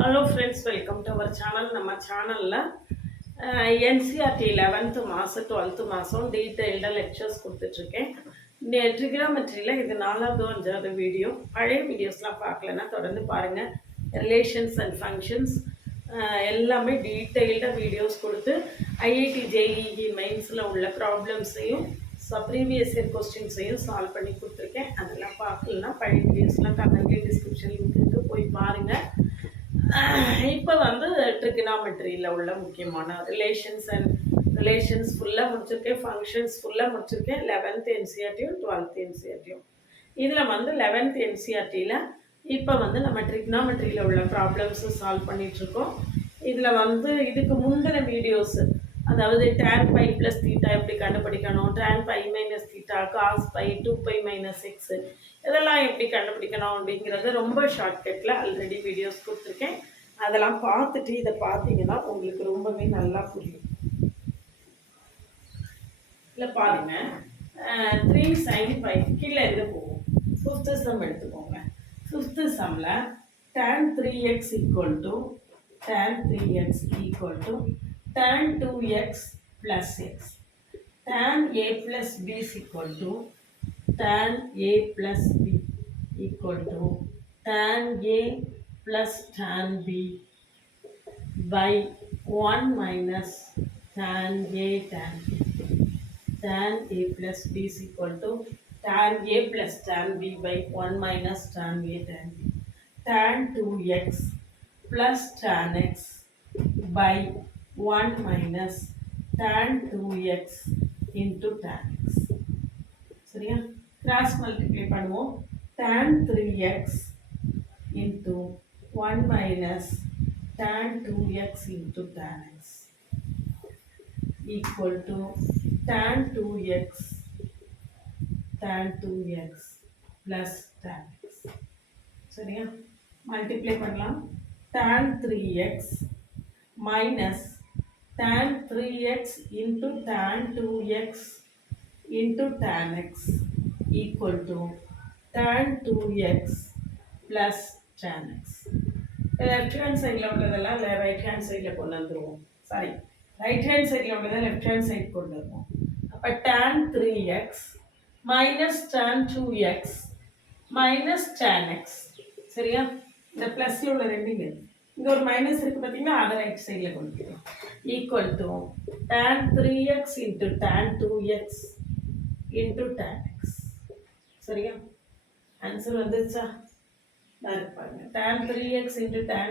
Hello friends, welcome to our channel. நம்ம சேனலில் NCERT 11th மாதம் 12th மாதம் டீட்டெயில்டாக லெக்சர்ஸ் கொடுத்துட்ருக்கேன். ட்ரிகனாமெட்ரியில் இது 4வது 5வது வீடியோ. பழைய வீடியோஸ்லாம் பார்க்கலன்னா தொடர்ந்து பாருங்கள். ரிலேஷன்ஸ் அண்ட் ஃபங்க்ஷன்ஸ் எல்லாமே டீட்டெயில்டாக வீடியோஸ் கொடுத்து ஐஐடி ஜேஇஇ மெயின்ஸில் உள்ள ப்ராப்ளம்ஸையும் ப்ரீவியஸ் இயர் கொஸ்டின்ஸையும் சால்வ் பண்ணி கொடுத்துருக்கேன். அதெல்லாம் பார்க்கலன்னா பழைய வீடியோஸ்லாம் கமெண்ட்லேயே டிஸ்கிரிப்ஷன் லிங்க் இருக்குது, போய் பாருங்கள். இப்போ ட்ரிகனாமெட்ரியில் உள்ள முக்கியமான ரிலேஷன்ஸ் ஃபுல்லாக முடிச்சிருக்கேன், ஃபங்க்ஷன்ஸ் ஃபுல்லாக முடிச்சிருக்கேன். 11th என்சிஆர்டியும் 12th என்சிஆர்டியும். இதில் 11th என்சிஆர்டியில் இப்போ நம்ம ட்ரிகனாமெட்ரியில் உள்ள ப்ராப்ளம்ஸை சால்வ் பண்ணிகிட்ருக்கோம். இதில் இதுக்கு முந்தின வீடியோஸு, அதாவது tan π + θ எப்படி கண்டுபிடிக்கணும், tan π - θ, cos π, 2π - x இதெல்லாம் எப்படி கண்டுபிடிக்கணும் அப்படிங்கிறது ரொம்ப ஷார்ட்கட்டில் ஆல்ரெடி வீடியோஸ் கொடுத்துருக்கேன். அதெல்லாம் பார்த்துட்டு இதை பார்த்தீங்கன்னா உங்களுக்கு ரொம்பவே நல்லா புரியும். இல்லை பாருங்கள், 3 sin π கீழே இருந்து போகும். 5th சம் எடுத்துக்கோங்க. 5th சம்மில் tan 3x tan 2x plus x, tan a plus b is equal to tan a plus b equal to tan a plus tan b by 1 minus tan a tan b. Tan a plus b is equal to tan a plus tan b by 1 minus tan a tan b. Tan 2x plus tan x by 1 minus tan 2x into tan x. சரியா? Cross multiply பண்ணுவோம். tan 3x into 1 minus tan 2x into tan x equal to tan 2x plus tan x. சரியா? Multiply பண்ணலாம். tan 3x minus tan 3x into tan 2x into tan x equal to tan 2x plus tan x. Left hand சைடில் உள்ளதெல்லாம் right hand சைடில் கொண்டு வந்துடுவோம். Sorry, right hand சைடில் உள்ளதை left hand side கொண்டு வருவோம். அப்போ tan 3x minus tan 2x minus tan x. சரியா? இந்த ப்ளஸ் உள்ள ரெண்டுங்க, இங்கே ஒரு மைனஸ் இருக்குது பார்த்தீங்கன்னா, அதை ரைட் சைடில் கொண்டு போயிடும். Equal to tan 3x into tan 2x into tan x. சரியா? ஆன்சர் வந்துருச்சா? பாருங்க, tan 3x into tan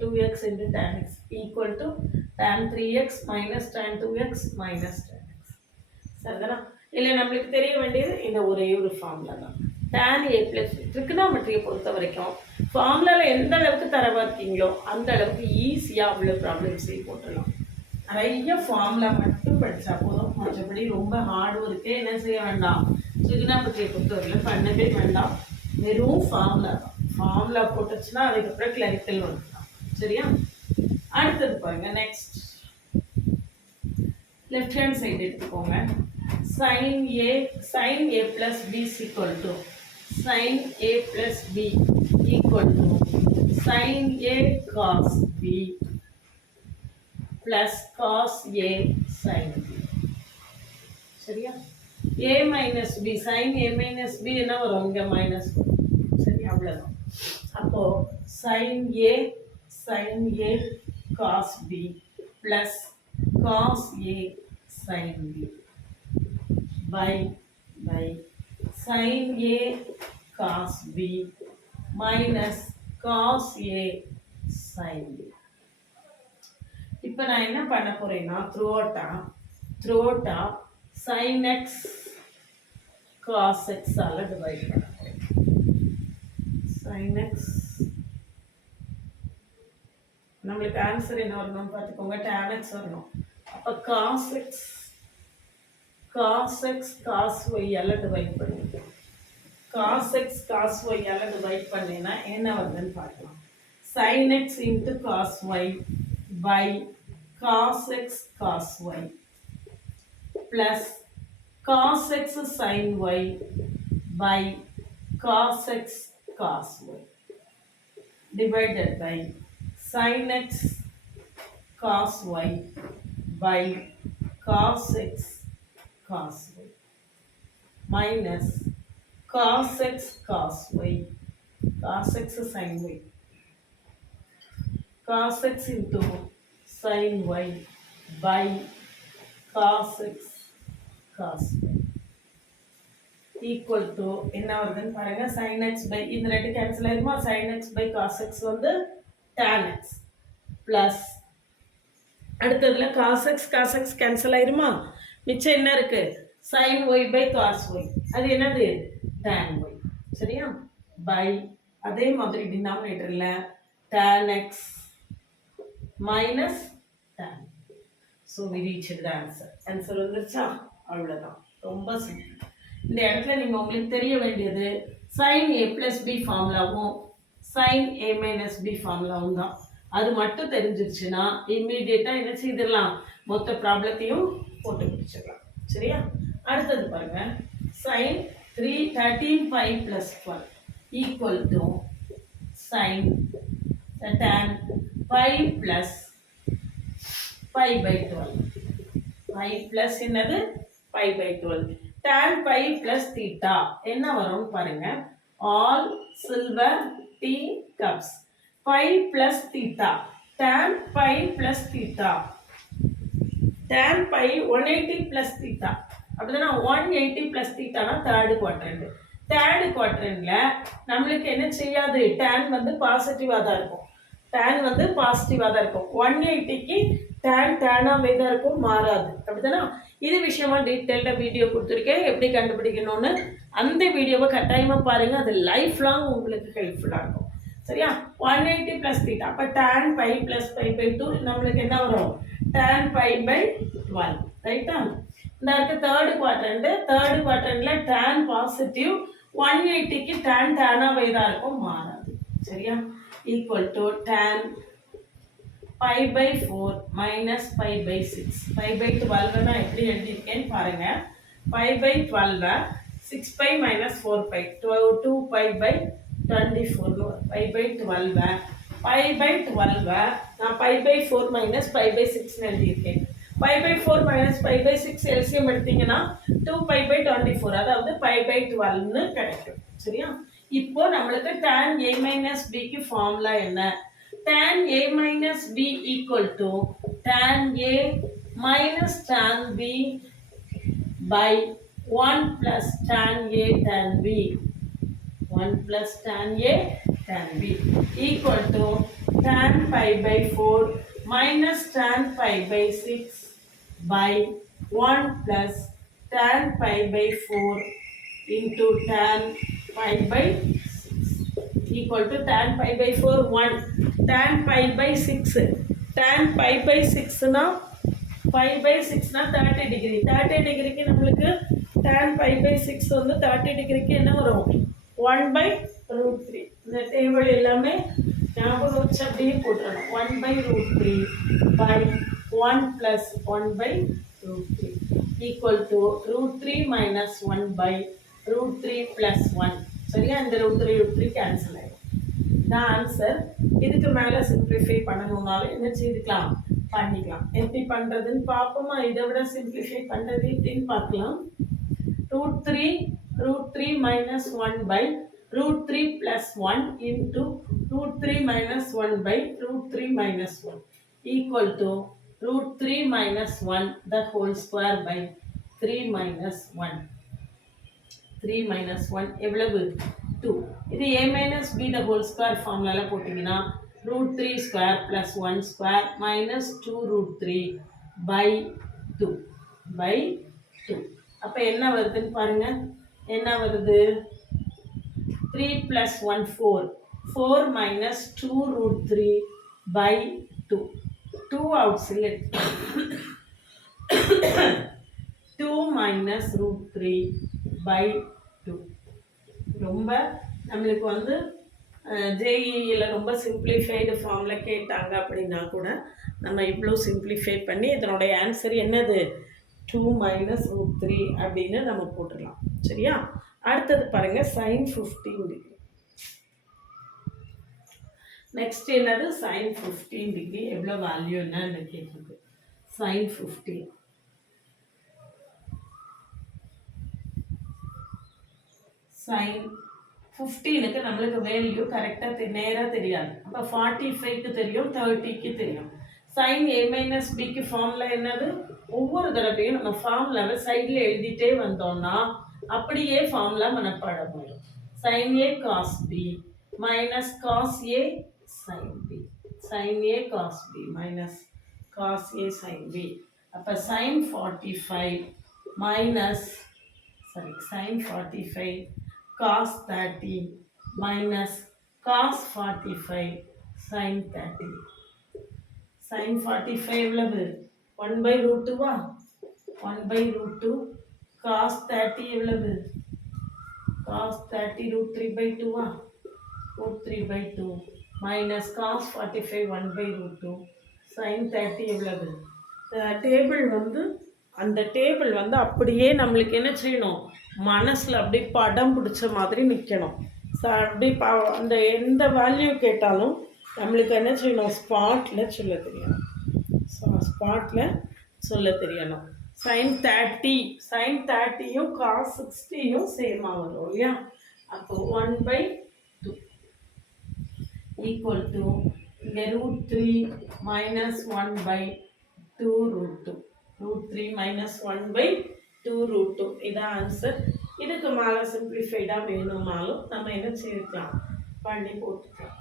2x into tan x equal to tan 3x minus tan 2x minus tan x. சரிதானா? இல்லை, நம்மளுக்கு தெரிய வேண்டியது இந்த ஒரே ஒரு ஃபார்முலா தான். tan a plus ட்ரிகனாமெட்ரியை பொறுத்த வரைக்கும் ஃபார்முலாவில் எந்த அளவுக்கு தரவாக இருக்கீங்களோ அந்த அளவுக்கு ஈஸியாக அவ்வளோ ப்ராப்ளம்ஸையும் போட்டுடலாம். நிறைய ஃபார்முலா மட்டும் படித்தா போதும், மற்றபடி ரொம்ப ஹார்ட் ஒர்க்கே என்ன செய்ய வேண்டாம். ட்ரிகனாமெட்ரியை பொறுத்தவரையிலும் பண்ணவே வேண்டாம். வெறும் ஃபார்முலா தான். ஃபார்முலா போட்டுச்சுன்னா அதுக்கப்புறம் கிளரிக்கல் வந்துடலாம். சரியா? அடுத்தது பாருங்க, நெக்ஸ்ட் லெஃப்ட் ஹேண்ட் சைடு எடுத்துக்கோங்க. sin a plus b is equal to sin a plus b equal to sin a cos b plus cos a sin b. சரியா? a minus b, sin a minus b என்ன வரும்? இங்கே minus வரும். சரி, அவ்வளோதான். அப்போது sin a cos b plus cos a sin b by sin a cos b minus cos a sin b. இப்போ நான் என்ன பண்ண போகிறேன்னா, த்ரூஅவுட்டா sin x cos x all divide பண்ண போகிறேன். sin x, நம்மளுக்கு ஆன்சர் என்ன வரணும்னு பார்த்துக்கோங்க, tan x வரணும். அப்போ cos x cos y all divide பண்ணுங்க. cos x cos y all divide பண்ணினா என்ன வருதுன்னு பார்க்கலாம். sin x into cos y by cos x cos y plus cos x sin y by cos x cos y divided by sin x cos y by cos x cos y minus cos x cos y cos x sin y cos x into sin y by cos x cos y equal to என்ன வருதுன்னு பாருங்க sin x by இந்த ரெண்டு cancel ஆயிருமா sin x by cos x வந்து tan x plus அடுத்ததுல cos x cancel ஆயிருமா மிச்சம் என்ன இருக்கு sin y by cos y அது என்னது tan y சரியா by அதே மாதிரி டினாமினேட்டர்ல tan x minus tan so we reached the answer வந்துருச்சா அவ்வளவுதான் ரொம்ப சிம்பிள் இந்த இடத்துல நீங்க உங்களுக்கு தெரிய வேண்டியது sin a plus b ஃபார்முலாவும் sin a minus b ஃபார்முலாவும் தான் அது மட்டும் தெரிஞ்சிருச்சுன்னா இமிடியேட்டா என்ன செய்திடலாம் மொத்த ப்ராப்ளத்தையும் போட்டு முடிச்சிடலாம் சரியா அடுத்தது பாருங்க sin 13 pi plus 12 equal to sin tan pi plus pi by 12 pi plus என்னது pi by 12 tan pi plus theta என்ன வரும்னு பாருங்க all silver tea cups pi plus theta tan pi plus theta tan pi 180 plus theta அப்படினா 180 plus theta னா third குவாட்ரண்ட்ல நமக்கு என்ன செய்யாது tan வந்து பாசிட்டிவா தான் இருக்கும் tan வந்து பாசிட்டிவா தான் இருக்கும் 180 க்கு tan ஆவே தான் இருக்கும் மாறாது அப்படிதானே இது விஷயமா டீடைல்டா வீடியோ கொடுத்திருக்கேன் எப்படி கண்டுபிடிக்கணும்னு அந்த வீடியோவை கட்டாயமா பாருங்க அது லைஃப் லாங் உங்களுக்கு ஹெல்ப்ஃபுல்லா இருக்கும் சரியா 180 plus theta அப்ப tan pi plus pi by 2 நமக்கு என்ன வரும் tan pi by 12 ரைட்டா இந்த அடுத்த தேர்ட் குவாட்ரண்ட்ல tan பாசிட்டிவ் 180 க்கு tan ஆவே தான் இருக்கும் மாறாது சரியா equal to tan pi by 4 minus pi by 6 pi by 12 நான் எப்படி எழுதிருக்கேன்னு பாருங்க pi by 12 6 pi minus 4 pi 2 pi by 24 pi by 12 pi by 12 நான் pi by 4 minus pi by 6 எழுதிருக்கேன் pi by 4 minus pi by 6 LCM எடுத்தீங்கன்னா 2 pi by 24 அதாவது pi by 12 ன்னு கிடைக்கும் சரியா இப்போ நமக்கு tan a minus b க்கு ஃபார்முலா என்ன tan a minus b equal to tan a minus tan b by 1 plus tan a tan b 1 plus tan a tan b equal to tan pi by 4 minus tan pi by 6 by 1 plus tan pi by 4 into tan pi by 6 equal to tan pi by 4 1 tan pi by 6 tan pi by 6 na pi by 6 na 30 degree க்கு நமக்கு tan pi by 6 வந்து 30 degree க்கு என்ன வரும் 1 by root 3 இந்த table எல்லாமே ஞாபகம் வச்சு அப்படியே போட்டுறணும் 1 by root 3 by 1 plus 1 by root 3 equal to root 3 minus 1 by root 3 plus 1 சரியா இந்த root 3 கேன்சல் ஆயிடும் இதான் ஆன்சர் இதுக்கு மேலே சிம்பிளிஃபை பண்ணணும்னாலும் என்ன செய்துக்கலாம் பண்ணிக்கலாம் எப்படி பண்ணுறதுன்னு பார்ப்போமா இதை விட சிம்பிளிஃபை பண்ணுறது எப்படின்னு பார்க்கலாம் root 3 minus 1 by root 3 plus 1 into root 3 minus 1 by root 3 minus 1 equal to root 3 minus 1 the whole square by 3 minus 1 3 minus 1 எவ்வளவு 2 இது a minus b the whole square ஃபார்முலால போட்டீங்கன்னா root 3 square plus 1 square minus 2 root 3 by 2 அப்ப என்ன வருதுன்னு பாருங்க என்ன வருது 3 plus 1 4 minus 2 root 3 by 2 outside 2 minus root 3 by 2 ரொம்ப நம்மளுக்கு வந்து ஜேஇயில் ரொம்ப சிம்பிளிஃபைடு ஃபார்மில் கேட்டாங்க அப்படின்னா கூட நம்ம இவ்வளோ சிம்பிளிஃபை பண்ணி இதனுடைய ஆன்சர் என்னது 2 minus root 3 அப்படின்னு நம்ம போட்டுடலாம் சரியா அடுத்தது பாருங்கள் sin 15 degree நெக்ஸ்ட் என்னது sin 15 டிகிரி எவ்வளோ வேல்யூ என்னன்னு கேட்டிருக்கு. sin 15 sin 15க்கு நம்மளுக்கு வேல்யூ கரெக்டாக நேராக தெரியாது. அப்போ 45க்கு தெரியும், 30க்கு தெரியும். sin a மைனஸ் பிக்கு ஃபார்முலா என்னது? ஒவ்வொரு தடவையும் நம்ம ஃபார்முலாவை சைடில் எழுதிட்டே வந்தோம்னா அப்படியே ஃபார்முலா மனப்பாடம் வரும். sin a cos b minus cos a sin b. sin a cos b minus cos a sin b. அப்போ sin 45 minus sin 45 cos 30 minus cos 45 sin 30. sin 45 எவ்வளவு? 1 by root 2 1 by root 2 cos 30 எவ்வளவு? cos 30 root 3 by 2 root 3 by 2 minus cos 45 1 by root 2 sin 30 எவ்வளவு? Table அந்த table அப்படியே நம்மளுக்கு என்ன செய்யணும், மனசில் அப்படியே படம் பிடிச்ச மாதிரி நிற்கணும். அப்படி அந்த எந்த வேல்யூ கேட்டாலும் நம்மளுக்கு என்ன செய்யணும், ஸ்பாட்டில் சொல்ல தெரியணும். ஸ்பாட்டில் சொல்ல தெரியணும். sin 30யும் cos 60யும் சேமாக வரும் இல்லையா? அப்போ 1/2 ஈக்குவல் டு இங்கே √3 minus 1/2 √2 √3 minus 1/2 √2 இதான் ஆன்சர். இதுக்கு மேலே சிம்பிளிஃபைடாக வேணும்னாலும் நம்ம என்ன செய்யலாம், பண்ணி போட்டுக்கலாம்.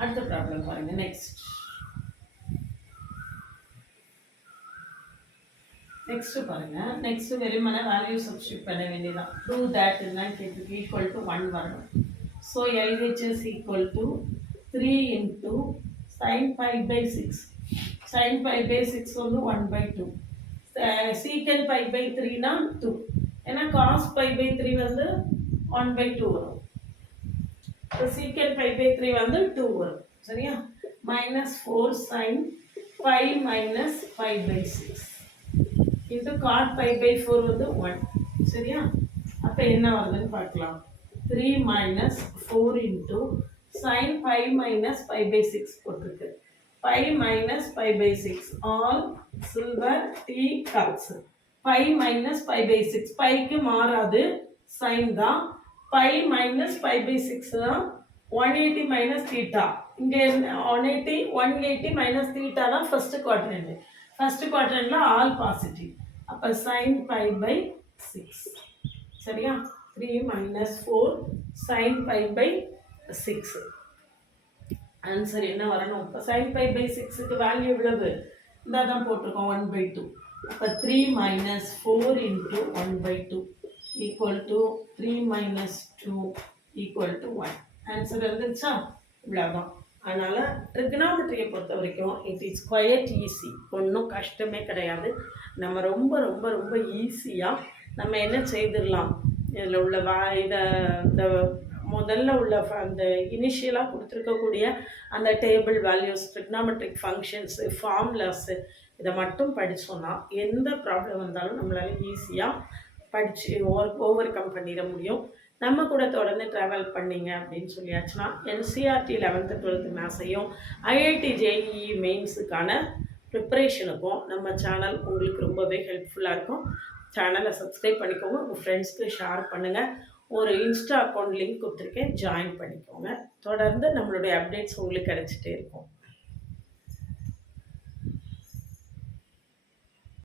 அடுத்த ப்ராப்ளம் பாருங்க. நெக்ஸ்ட் பாருங்க. நெக்ஸ்ட் வெறுமனே வேல்யூ சப்ஸ்டியூட் பண்ண வேண்டியதான். டூ தட் கேட்டுக்கு ஈக்குவல் டு 1 வரணும். So LHS equal to 3 into sin 5/6. sin 5/6 1/2. secant 5/3 2. ஏன்னா cos 5/3 1/2 வரும். இப்போ secant 5/3 2 வரும். சரியா? -4 sin 5 minus 5/6 into cot 5/4 1. சரியா? அப்போ என்ன வருதுன்னு பார்க்கலாம். 3 minus 4 into sin 5 minus 5/6 போட்டிருக்கு. 5 minus 5/6 all silver tea cups. 5 minus 5/6 5க்கு மாறாது, sin தான். 5 minus 5/6 தான் 180 minus theta. இங்கே 180 minus theta தான் ஃபர்ஸ்ட் குவாட்ரண்ட். ஃபர்ஸ்ட் குவாட்ரண்ட்ல ஆல் பாசிட்டிவ். அப்போ sin 5/6. சரியா? 3 minus 4 sin 5/6. ஆன்சர் என்ன வரணும்? இப்போ sin 5/6க்கு வேல்யூ எவ்வளவு? இந்த தான் போட்டிருக்கோம் 1/2. அப்போ 3 minus 4 into 1/2 equal to 3 minus 2 equal to 1. Answer வந்துருச்சா? இவ்வளோதான். அதனால் ட்ரிகனாமெட்ரியை பொறுத்த வரைக்கும் இட் இஸ் குவைட் ஈஸி. ஒன்றும் கஷ்டமே கிடையாது. நம்ம ரொம்ப ரொம்ப ரொம்ப ஈஸியாக நம்ம என்ன செய்திடலாம், இதில் உள்ள இதை இந்த முதல்ல உள்ள அந்த இனிஷியலாக கொடுத்துருக்கக்கூடிய அந்த table values, trigonometric functions, formulas இதை மட்டும் படித்தோன்னா எந்த ப்ராப்ளம் வந்தாலும் நம்மளால் ஈஸியாக படித்து ஓவர் கம் பண்ணிட முடியும். நம்ம கூட தொடர்ந்து ட்ராவல் பண்ணிங்க அப்படின்னு சொல்லியாச்சுன்னா NCERT 11th 12th மேத்ஸையும் IIT JEE மெயின்ஸுக்கான ப்ரிப்பரேஷனுக்கும் நம்ம சேனல் உங்களுக்கு ரொம்பவே ஹெல்ப்ஃபுல்லாக இருக்கும். சேனலை சப்ஸ்கிரைப் பண்ணிக்கோங்க, உங்கள் ஃப்ரெண்ட்ஸ்க்கு ஷேர் பண்ணுங்கள். ஒரு இன்ஸ்டா அக்கௌண்ட் லிங்க் கொடுத்துருக்கேன், ஜாயின் பண்ணிக்கோங்க. தொடர்ந்து நம்மளுடைய அப்டேட்ஸ் உங்களுக்கு கிடைச்சிட்டே இருக்கும்.